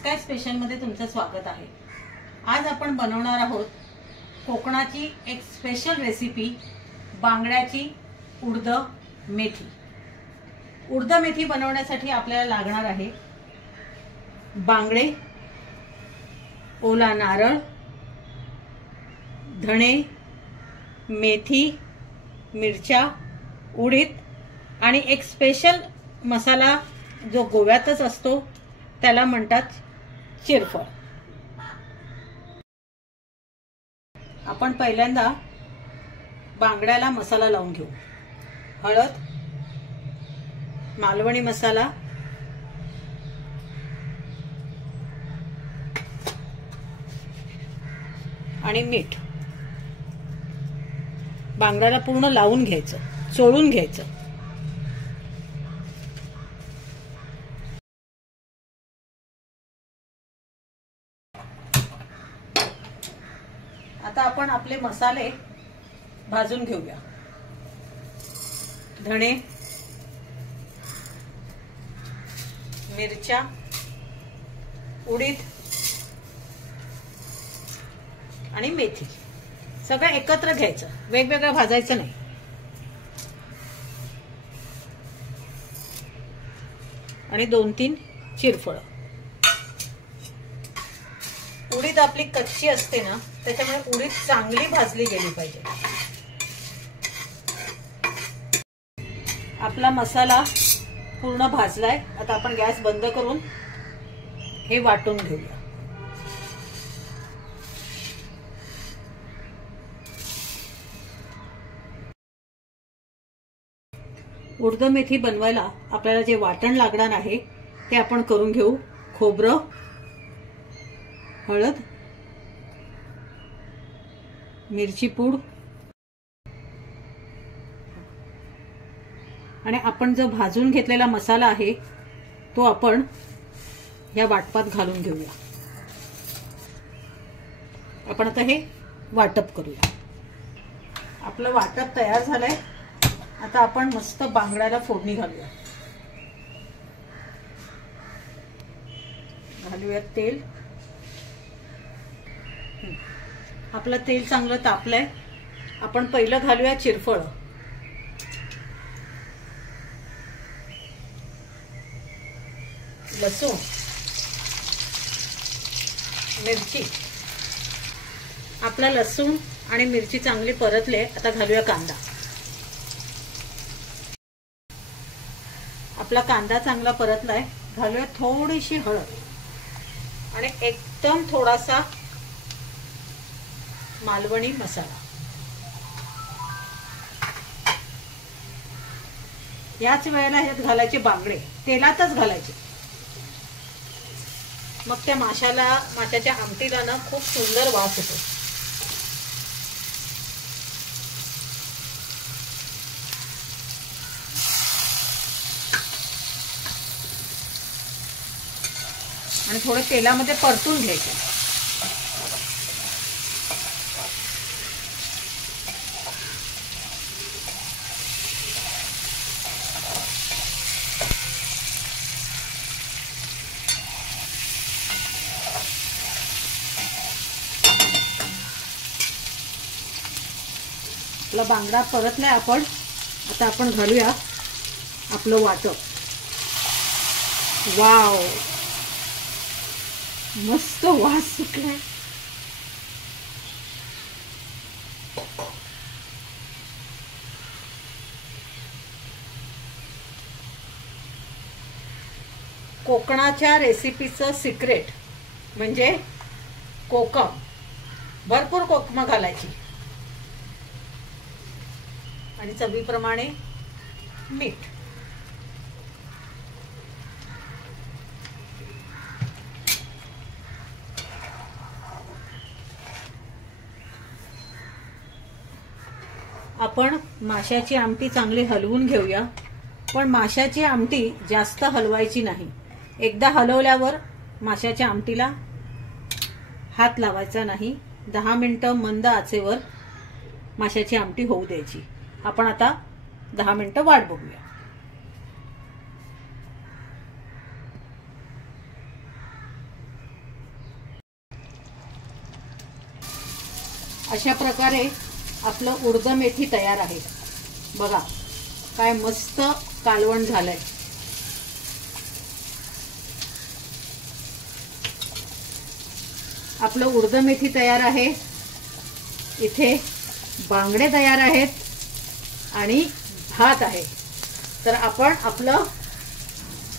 आज काय स्पेशल मध्ये तुमचं स्वागत आहे। आज आपण बनवणार आहोत कोकणाची एक स्पेशल रेसिपी, बांगड्याची उडद मेथी। उडद मेथी बनवण्यासाठी आपल्याला लागणार आहे बांगडे, ओला नारळ, धणे, मेथी, मिरच्या, उडीद आणि एक स्पेशल मसाला जो गोव्यातच असतो त्याला म्हणतात चिरफळ। आपण पहिल्यांदा बांगड्याला मसाला लावून घेऊ। हळद, मालवणी मसाला, आणि मीठ। बांगड्याला पूर्ण लावून घ्यायचं, चोळून घ्यायचं। आता आपण आपले मसाले भाजून घेऊया। धणे, मिरच्या, उडीद आणि मेथी सगळं एकत्र घ्यायचं, वेगवेगळं भाजायचं नाही। आणि 2-3 चिरफळ। उडीद आपली कच्ची असते ना, त्याच्यामुळे उडीद चांगली भाजली गेली पाहिजे। आपला मसाला पूर्ण भाजलाय। आता आपण गॅस बंद करून हे वाटून घेऊया। उडद मेथी बनवायला आपल्याला जे वाटण लागणार आहे ते आपण करून घेऊ। खोबरं, हळद, मिरची पूड आणि आपण जो भाजून घेतलेला मसाला आहे तो आपण या वाटपात घालून घेऊया। आपण आता हे वाटप करूया। आपलं वाटप तयार झालंय। आता आपण मस्त बांगड्याला फोडणी घालूया। घालूया तेल। आपलं तेल चांगलं तापलंय। आपण पहिलं घालूया चिरफळ, लसूण, मिरची। आपला लसूण आणि मिरची चांगली परतले। आता घालूया कांदा। आपला कांदा चांगला परतलाय। घालूया थोडीशी हळद आणि एकदम थोडासा मालवणी मसाला। याच वेळेला ह्यात घालायचे बांगडे, तेलातच घालायचे। मग त्या माशाच्या आमटीला ना खूप सुंदर वास येतो। आणि थोडं तेलामध्ये परतून घ्यायचं। आपला बांगडा परतलाय आपण। आता आपण घालूया आपलं वाटप। वाव, मस्त वास सुटलाय। कोकणाच्या रेसिपीचं सिक्रेट म्हणजे कोकम। भरपूर कोकम घालायची आणि चवीप्रमाणे मीठ। आपण माशाची आमटी चांगली हलवून घेऊया। पण माशाची आमटी जास्त हलवायची नाही। एकदा हलवल्यावर माशाच्या आमटीला हात लावायचा नाही। 10 मिनिटं मंद आचेवर माशाची आमटी होऊ द्यायची। आपण आता 10 मिनिटं वाट बघूया। अशा प्रकारे आपलं उडद मेथी तयार आहे। बघा काय मस्त कालवण झालंय। आपलं उडद मेथी तयार आहे, इथे बांगडे तयार आहेत आणि भात आहे। तर आपण आपलं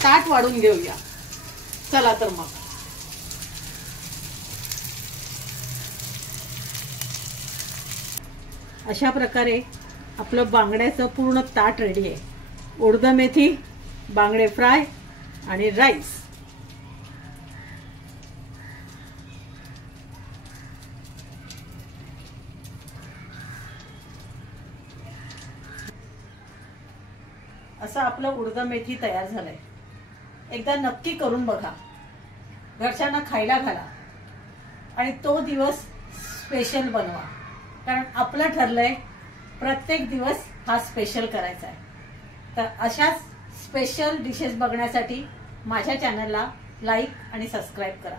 ताट वाढून घेऊया। चला तर मग अशा प्रकारे आपलं बांगड्याचं पूर्ण ताट रेडी आहे। उडद मेथी, बांगडे फ्राय आणि राईस। असं आपलं उडद मेथी तयार झालंय। एकदा नक्की करून बघा, घरच्यांना खायला घाला आणि तो दिवस स्पेशल बनवा, कारण आपलं ठरलंय प्रत्येक दिवस हा स्पेशल करायचा आहे। तर अशाच स्पेशल डिशेस बघण्यासाठी माझ्या चॅनलला लाईक आणि सबस्क्राईब करा।